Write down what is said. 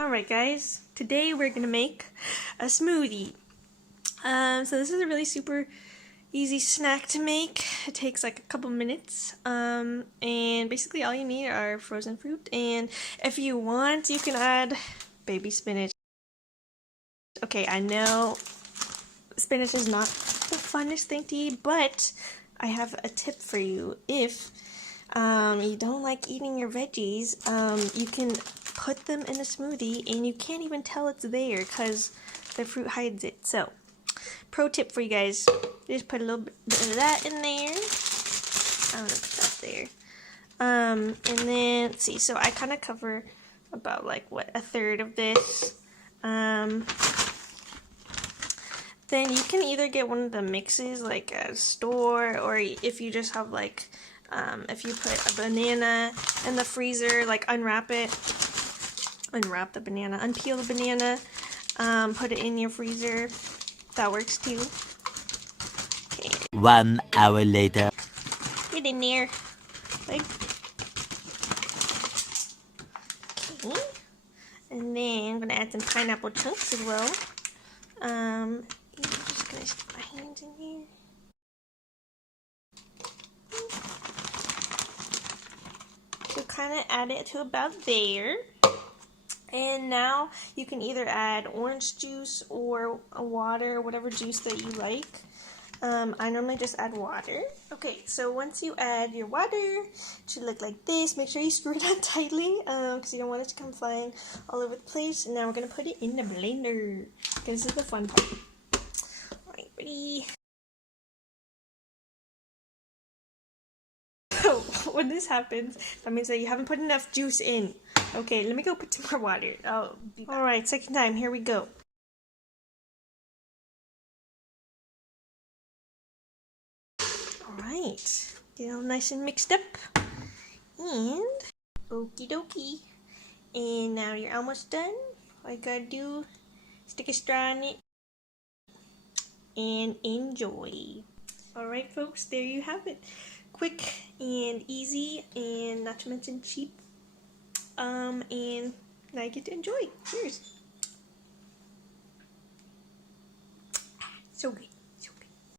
Alright guys, today we're gonna make a smoothie. So this is a really super easy snack to make. It takes like a couple minutes. And basically all you need are frozen fruit, and if you want you can add baby spinach. Okay, I know spinach is not the funnest thing to eat, but I have a tip for you. If you don't like eating your veggies, you can put them in a smoothie and you can't even tell it's there because the fruit hides it. So, pro tip for you guys, just put a little bit of that in there. I'm gonna put that there. And then, let's see, so I kind of cover about like, a third of this. Then you can either get one of the mixes like at a store, or if you just have like, if you put a banana in the freezer, like unwrap the banana, unpeel the banana, put it in your freezer, that works too. Okay. 1 hour later. Get in there. Like, okay. And then I'm gonna add some pineapple chunks as well. I'm just gonna stick my hands in here. So kind of add it to about there. And now you can either add orange juice or water, whatever juice that you like. I normally just add water. Okay, so once you add your water, it should look like this. Make sure you screw it on tightly because you don't want it to come flying all over the place. And now we're going to put it in the blender. Okay, this is the fun part. Alright, ready? So, when this happens, that means that you haven't put enough juice in. Okay, let me go put some more water. Alright, second time, here we go. Alright, get it all nice and mixed up. And, okie dokie. And now you're almost done. All you gotta do, stick a straw in it, and enjoy. Alright folks, there you have it. Quick and easy, and not to mention cheap. And now you get to enjoy. Cheers. So good.